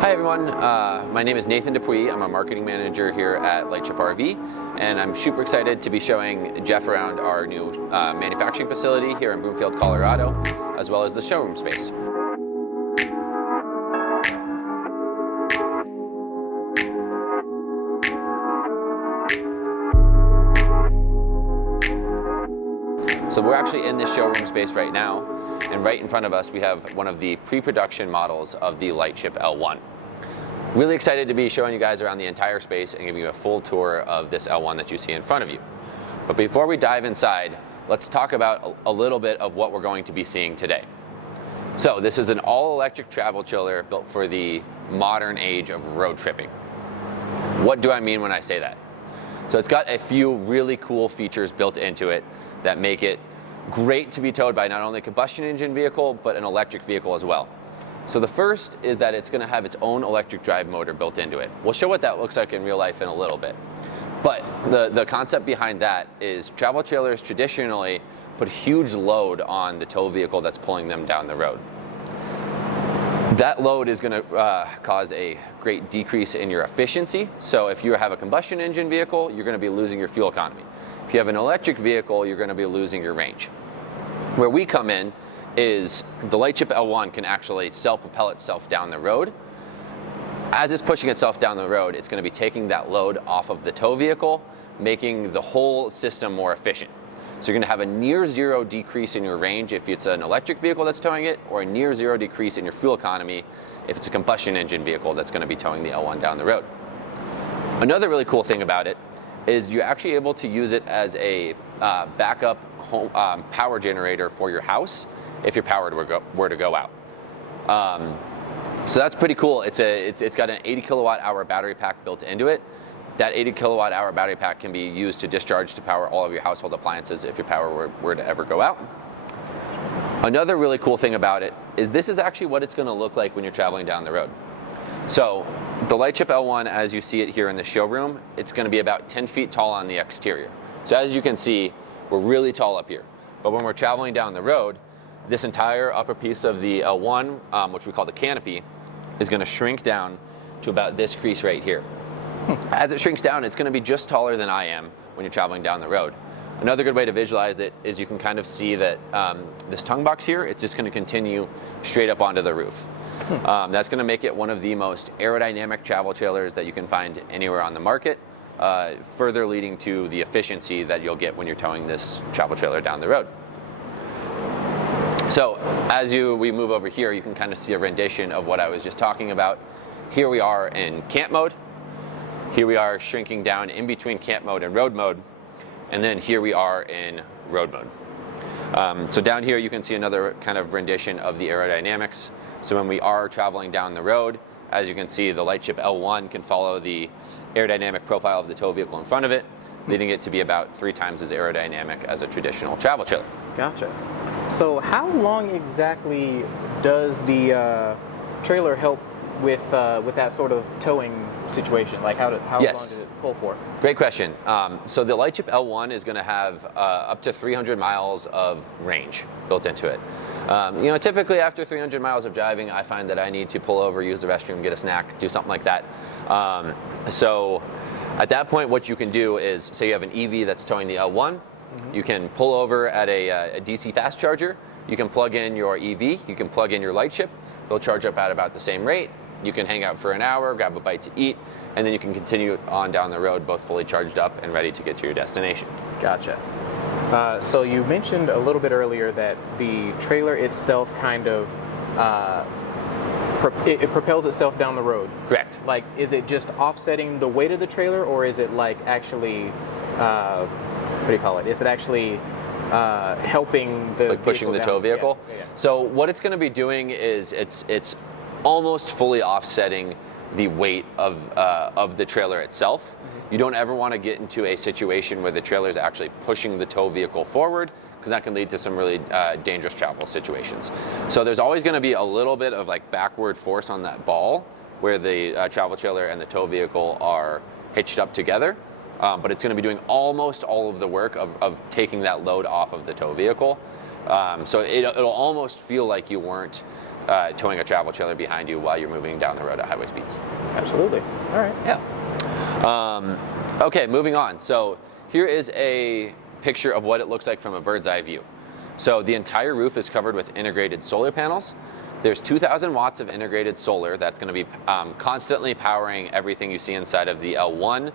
Hi everyone, my name is Nathan Dupuy. I'm a marketing manager here at Lightship RV, and I'm super excited to be showing Jeff around our new manufacturing facility here in Broomfield, Colorado, as well as the showroom space. So we're actually in this showroom space right now, and right in front of us we have one of the pre-production models of the Lightship L1. Really excited to be showing you guys around the entire space and giving you a full tour of this L1 that you see in front of you. But before we dive inside, let's talk about a little bit of what we're going to be seeing today. So this is an all-electric travel trailer built for the modern age of road tripping. What do I mean when I say that? So it's got a few really cool features built into it that make it great to be towed by not only a combustion engine vehicle, but an electric vehicle as well. So the first is that it's going to have its own electric drive motor built into it. We'll show what that looks like in real life in a little bit. But the concept behind that is travel trailers traditionally put a huge load on the tow vehicle that's pulling them down the road. That load is going to cause a great decrease in your efficiency. So if you have a combustion engine vehicle, you're going to be losing your fuel economy. If you have an electric vehicle, you're going to be losing your range. Where we come in is the Lightship L1 can actually self-propel itself down the road. As it's pushing itself down the road, it's going to be taking that load off of the tow vehicle, making the whole system more efficient. So you're going to have a near zero decrease in your range if it's an electric vehicle that's towing it, or a near zero decrease in your fuel economy if it's a combustion engine vehicle that's going to be towing the L1 down the road. Another really cool thing about it is you're actually able to use it as a backup home, power generator for your house if your power were to go out. So that's pretty cool. It's got an 80 kilowatt hour battery pack built into it. That 80 kilowatt hour battery pack can be used to discharge to power all of your household appliances if your power were to ever go out. Another really cool thing about it is this is actually what it's going to look like when you're traveling down the road. So the Lightship L1, as you see it here in the showroom, it's going to be about 10 feet tall on the exterior. So as you can see, we're really tall up here. But when we're traveling down the road, this entire upper piece of the L1, which we call the canopy, is going to shrink down to about this crease right here. As it shrinks down, it's going to be just taller than I am when you're traveling down the road. Another good way to visualize it is you can kind of see that this tongue box here, it's just going to continue straight up onto the roof. That's going to make it one of the most aerodynamic travel trailers that you can find anywhere on the market, further leading to the efficiency that you'll get when you're towing this travel trailer down the road. So as we move over here, you can kind of see a rendition of what I was just talking about. Here we are in camp mode. Here we are shrinking down in between camp mode and road mode. And then here we are in road mode. So down here you can see another kind of rendition of the aerodynamics. So when we are traveling down the road, as you can see, the Lightship L1 can follow the aerodynamic profile of the tow vehicle in front of it, leading it to be about 3 times as aerodynamic as a traditional travel trailer. Gotcha. So how long exactly does the trailer help with that sort of towing situation? Like how long does it pull for? Great question. So the Lightship L1 is going to have up to 300 miles of range built into it. Typically after 300 miles of driving, I find that I need to pull over, use the restroom, get a snack, do something like that. So at that point, what you can do is, say you have an EV that's towing the L1, you can pull over at a DC fast charger, you can plug in your EV, you can plug in your Lightship, they'll charge up at about the same rate. You can hang out for an hour, grab a bite to eat, and then you can continue on down the road, both fully charged up and ready to get to your destination. Gotcha. So you mentioned a little bit earlier that the trailer itself kind of it propels itself down the road. Correct. Like, is it just offsetting the weight of the trailer, or is it like actually, what do you call it? Is it actually helping the like pushing the tow vehicle? Yeah. So what it's going to be doing is it's almost fully offsetting the weight of the trailer itself. You don't ever want to get into a situation where the trailer is actually pushing the tow vehicle forward, because that can lead to some really dangerous travel situations. So there's always going to be a little bit of like backward force on that ball where the travel trailer and the tow vehicle are hitched up together. But it's going to be doing almost all of the work of taking that load off of the tow vehicle. So it'll almost feel like you weren't towing a travel trailer behind you while you're moving down the road at highway speeds. Absolutely. All right. Yeah. Okay, moving on. So here is a picture of what it looks like from a bird's eye view. So the entire roof is covered with integrated solar panels. There's 2,000 watts of integrated solar that's going to be constantly powering everything you see inside of the L1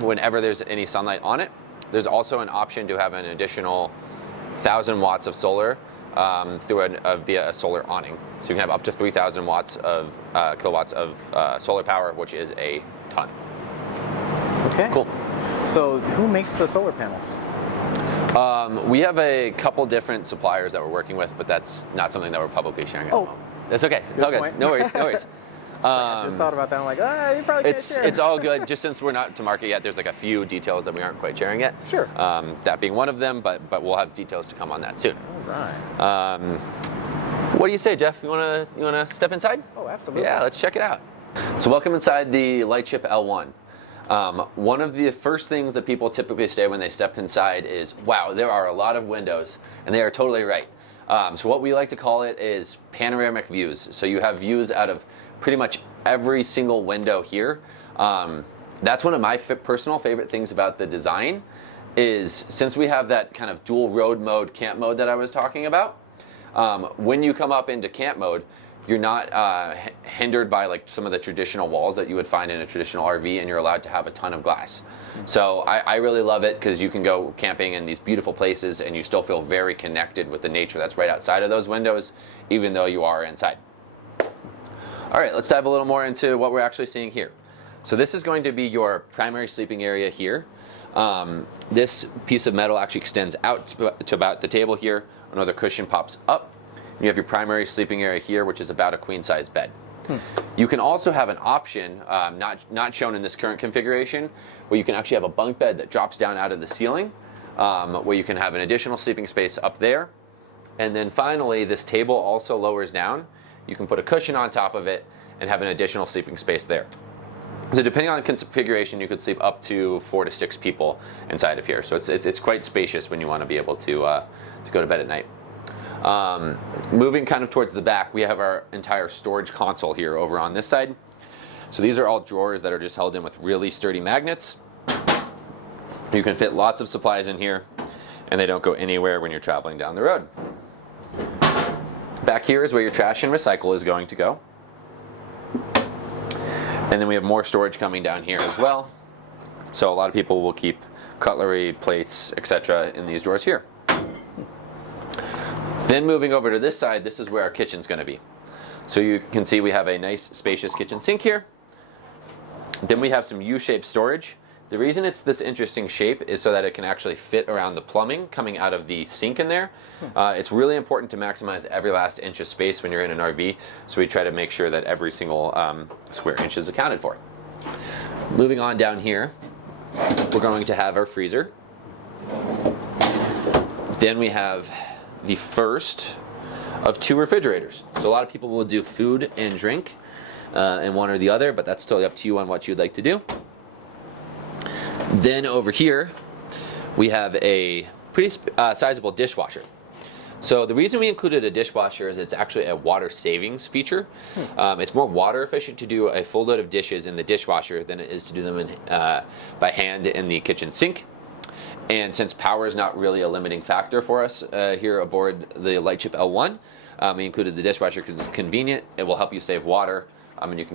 whenever there's any sunlight on it. There's also an option to have an additional 1,000 watts of solar via a solar awning. So you can have up to 3,000 watts of kilowatts of solar power, which is a ton. Okay. Cool. So who makes the solar panels? We have a couple different suppliers that we're working with, but that's not something that we're publicly sharing at the moment. That's okay. It's all good. Point. No worries. No worries. I just thought about that. I'm like, you probably can't share. It's all good. Just since we're not to market yet, there's like a few details that we aren't quite sharing yet. Sure. That being one of them, but we'll have details to come on that soon. All right. What do you say, Jeff? You wanna step inside? Oh, absolutely. Yeah, let's check it out. So welcome inside the Lightship L1. One of the first things that people typically say when they step inside is, wow, there are a lot of windows, and they are totally right. So what we like to call it is panoramic views. So you have views out of pretty much every single window here. That's one of my personal favorite things about the design is since we have that kind of dual road mode, camp mode that I was talking about, when you come up into camp mode, you're not hindered by like some of the traditional walls that you would find in a traditional RV, and you're allowed to have a ton of glass. So I really love it because you can go camping in these beautiful places and you still feel very connected with the nature that's right outside of those windows, even though you are inside. All right, let's dive a little more into what we're actually seeing here. So this is going to be your primary sleeping area here. This piece of metal actually extends out to about the table here. Another cushion pops up. You have your primary sleeping area here, which is about a queen-size bed. You can also have an option, not shown in this current configuration, where you can actually have a bunk bed that drops down out of the ceiling, where you can have an additional sleeping space up there. And then finally, this table also lowers down. You can put a cushion on top of it and have an additional sleeping space there. So depending on the configuration, you could sleep up to 4 to 6 people inside of here. So it's quite spacious when you want to be able to go to bed at night. Moving kind of towards the back, we have our entire storage console here over on this side. So these are all drawers that are just held in with really sturdy magnets. You can fit lots of supplies in here, and they don't go anywhere when you're traveling down the road. Back here is where your trash and recycle is going to go. And then we have more storage coming down here as well. So a lot of people will keep cutlery, plates, etc. in these drawers here. Then moving over to this side, this is where our kitchen's going to be. So you can see we have a nice spacious kitchen sink here. Then we have some U-shaped storage. The reason it's this interesting shape is so that it can actually fit around the plumbing coming out of the sink in there. It's really important to maximize every last inch of space when you're in an RV, so we try to make sure that every single square inch is accounted for. Moving on down here, we're going to have our freezer. Then we have the first of 2 refrigerators. So a lot of people will do food and drink and one or the other, but that's totally up to you on what you'd like to do. Then over here, we have a pretty sizable dishwasher. So the reason we included a dishwasher is it's actually a water savings feature. It's more water efficient to do a full load of dishes in the dishwasher than it is to do them by hand in the kitchen sink. And since power is not really a limiting factor for us here aboard the Lightship L1, we included the dishwasher because it's convenient. It will help you save water. And you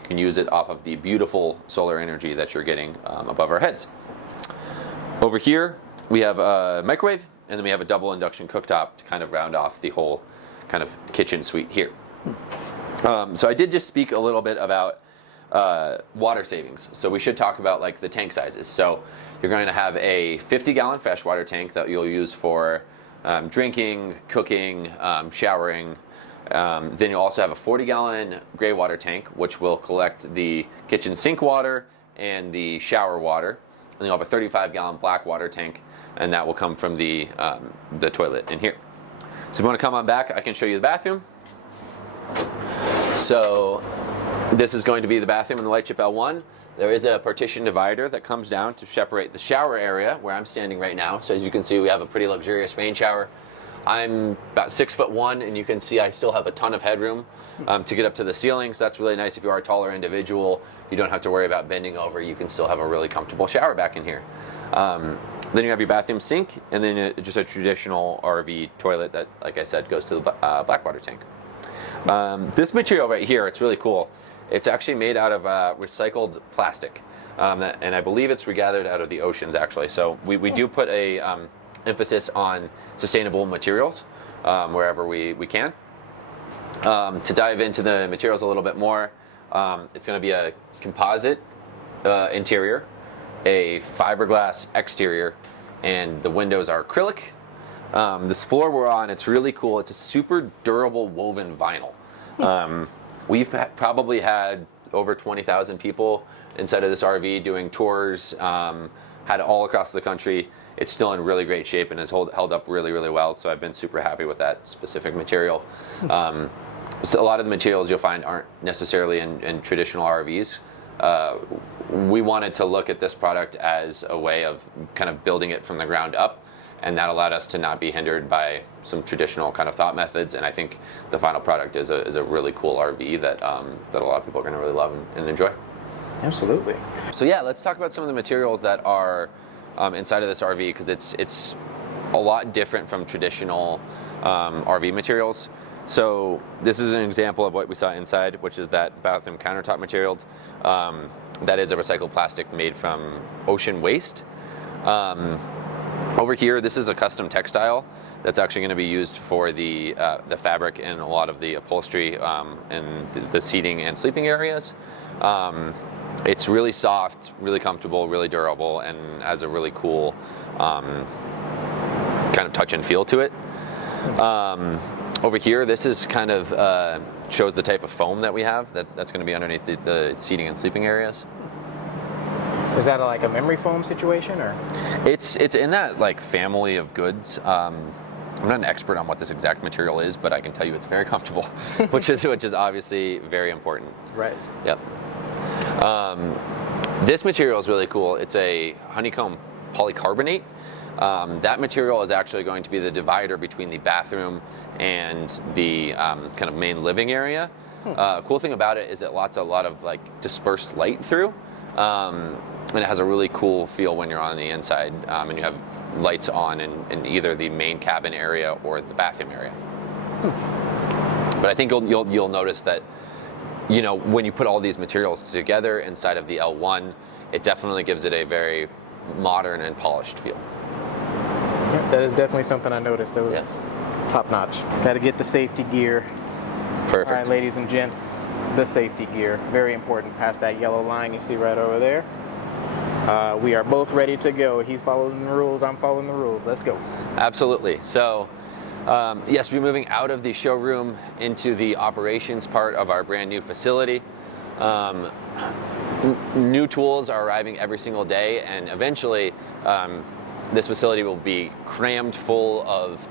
can use it off of the beautiful solar energy that you're getting above our heads. Over here, we have a microwave, and then we have a double induction cooktop to kind of round off the whole kind of kitchen suite here. So I did just speak a little bit about water savings. So we should talk about like the tank sizes. So you're going to have a 50-gallon freshwater tank that you'll use for drinking, cooking, showering. Then you'll also have a 40-gallon gray water tank, which will collect the kitchen sink water and the shower water. And you'll have a 35-gallon black water tank, and that will come from the toilet in here. So if you want to come on back, I can show you the bathroom. So this is going to be the bathroom in the Lightship L1. There is a partition divider that comes down to separate the shower area where I'm standing right now. So as you can see, we have a pretty luxurious rain shower I'm about 6'1", and you can see I still have a ton of headroom to get up to the ceiling, so that's really nice. If you are a taller individual, you don't have to worry about bending over. You can still have a really comfortable shower back in here. Then you have your bathroom sink, and then just a traditional RV toilet that, like I said, goes to the blackwater tank. This material right here, it's really cool. It's actually made out of recycled plastic, and I believe it's regathered out of the oceans, actually. So we do put a emphasis on sustainable materials wherever we can. To dive into the materials a little bit more, it's going to be a composite interior, a fiberglass exterior, and the windows are acrylic. This floor we're on, it's really cool. It's a super durable woven vinyl. We've probably had over 20,000 people inside of this RV doing tours, had it all across the country. It's still in really great shape and has held up really, really well, so I've been super happy with that specific material. So a lot of the materials you'll find aren't necessarily in traditional RVs. We wanted to look at this product as a way of kind of building it from the ground up, and that allowed us to not be hindered by some traditional kind of thought methods. And I think the final product is a really cool RV that that a lot of people are going to really love and enjoy. Absolutely. So yeah, let's talk about some of the materials that are inside of this RV, because it's a lot different from traditional RV materials. So this is an example of what we saw inside, which is that bathroom countertop material. That is a recycled plastic made from ocean waste. Over here, this is a custom textile that's actually going to be used for the fabric and a lot of the upholstery and the seating and sleeping areas. It's really soft, really comfortable, really durable, and has a really cool kind of touch and feel to it. Over here, this is kind of shows the type of foam that we have that's going to be underneath the seating and sleeping areas. Is that like a memory foam situation, or? It's in that like family of goods. I'm not an expert on what this exact material is, but I can tell you it's very comfortable, which is obviously very important. Right. Yep. This material is really cool. It's a honeycomb polycarbonate. That material is actually going to be the divider between the bathroom and the kind of main living area. Cool thing about it is it lets a lot of like dispersed light through, and it has a really cool feel when you're on the inside, and you have lights on in either the main cabin area or the bathroom area. But I think you'll notice that, you know, when you put all these materials together inside of the L1, it definitely gives it a very modern and polished feel. Yep, that is definitely something I noticed. It was top notch. Got to get the safety gear. Perfect. All right, ladies and gents, the safety gear. Very important. Past that yellow line you see right over there. We are both ready to go. He's following the rules. I'm following the rules. Let's go. Absolutely. So, yes, we're moving out of the showroom into the operations part of our brand new facility. New tools are arriving every single day, and eventually this facility will be crammed full of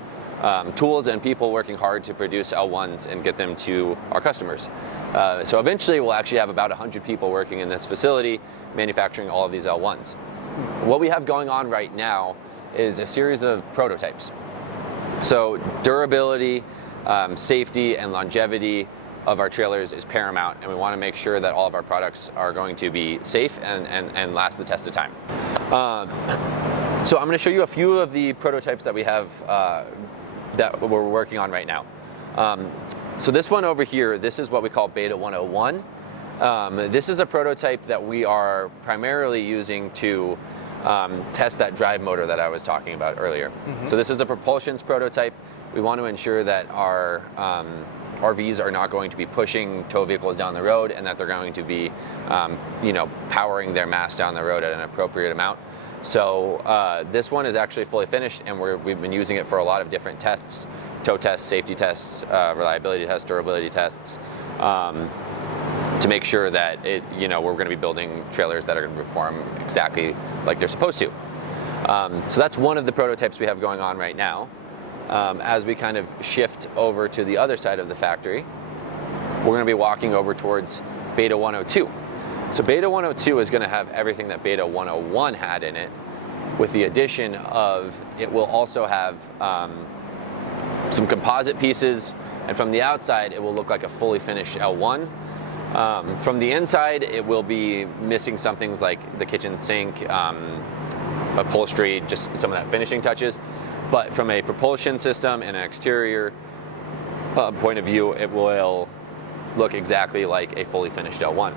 tools and people working hard to produce L1s and get them to our customers. So eventually we'll actually have about 100 people working in this facility manufacturing all of these L1s. What we have going on right now is a series of prototypes. So durability, safety, and longevity of our trailers is paramount, and we want to make sure that all of our products are going to be safe and last the test of time. So I'm going to show you a few of the prototypes that we have that we're working on right now. So this one over here, this is what we call Beta 101. This is a prototype that we are primarily using to test that drive motor that I was talking about earlier. So this is a propulsions prototype. We want to ensure that our RVs are not going to be pushing tow vehicles down the road, and that they're going to be, powering their mass down the road at an appropriate amount. So this one is actually fully finished, and we've been using it for a lot of different tests: tow tests, safety tests, reliability tests, durability tests, to make sure that we're going to be building trailers that are going to perform exactly like they're supposed to. So that's one of the prototypes we have going on right now. As we kind of shift over to the other side of the factory, we're going to be walking over towards Beta 102. So Beta 102 is going to have everything that Beta 101 had in it, with the addition of it will also have some composite pieces, and from the outside it will look like a fully finished L1. From the inside it will be missing some things like the kitchen sink, upholstery, just some of that finishing touches. But from a propulsion system and an exterior point of view, it will look exactly like a fully finished L1.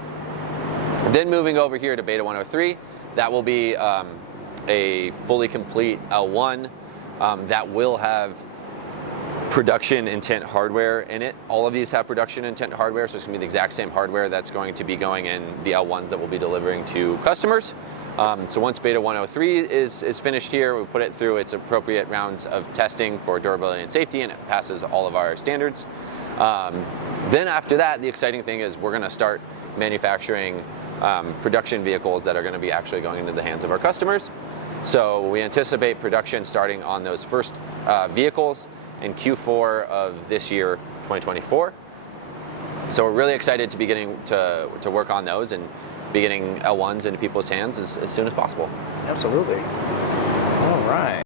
Then moving over here to Beta 103, that will be a fully complete L1 that will have production intent hardware in it. All of these have production intent hardware, so it's going to be the exact same hardware that's going to be going in the L1s that we'll be delivering to customers. So once Beta 103 is finished here, we put it through its appropriate rounds of testing for durability and safety, and it passes all of our standards. Then after that, the exciting thing is we're going to start manufacturing production vehicles that are going to be actually going into the hands of our customers. So we anticipate production starting on those first vehicles in Q4 of this year, 2024. So we're really excited to be getting to work on those and be getting L1s into people's hands as soon as possible. Absolutely. All right.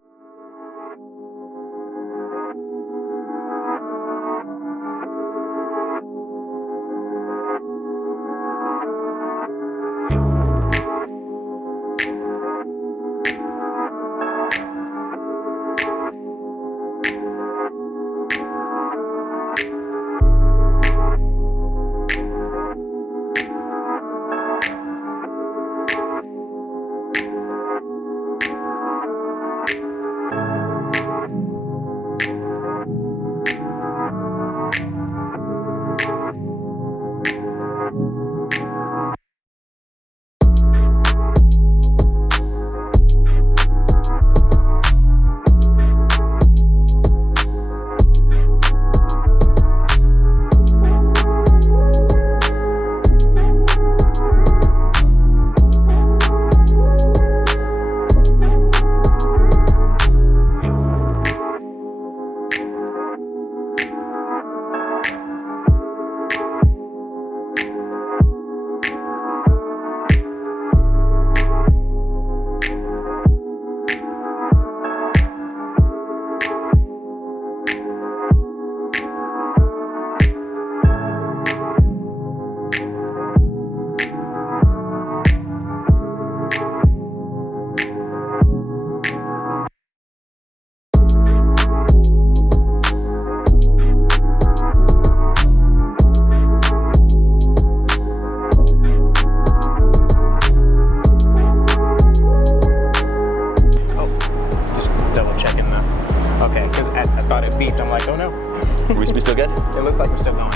We still good? It looks like we're still going.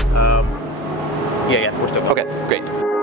Yeah, we're still going. Okay, great.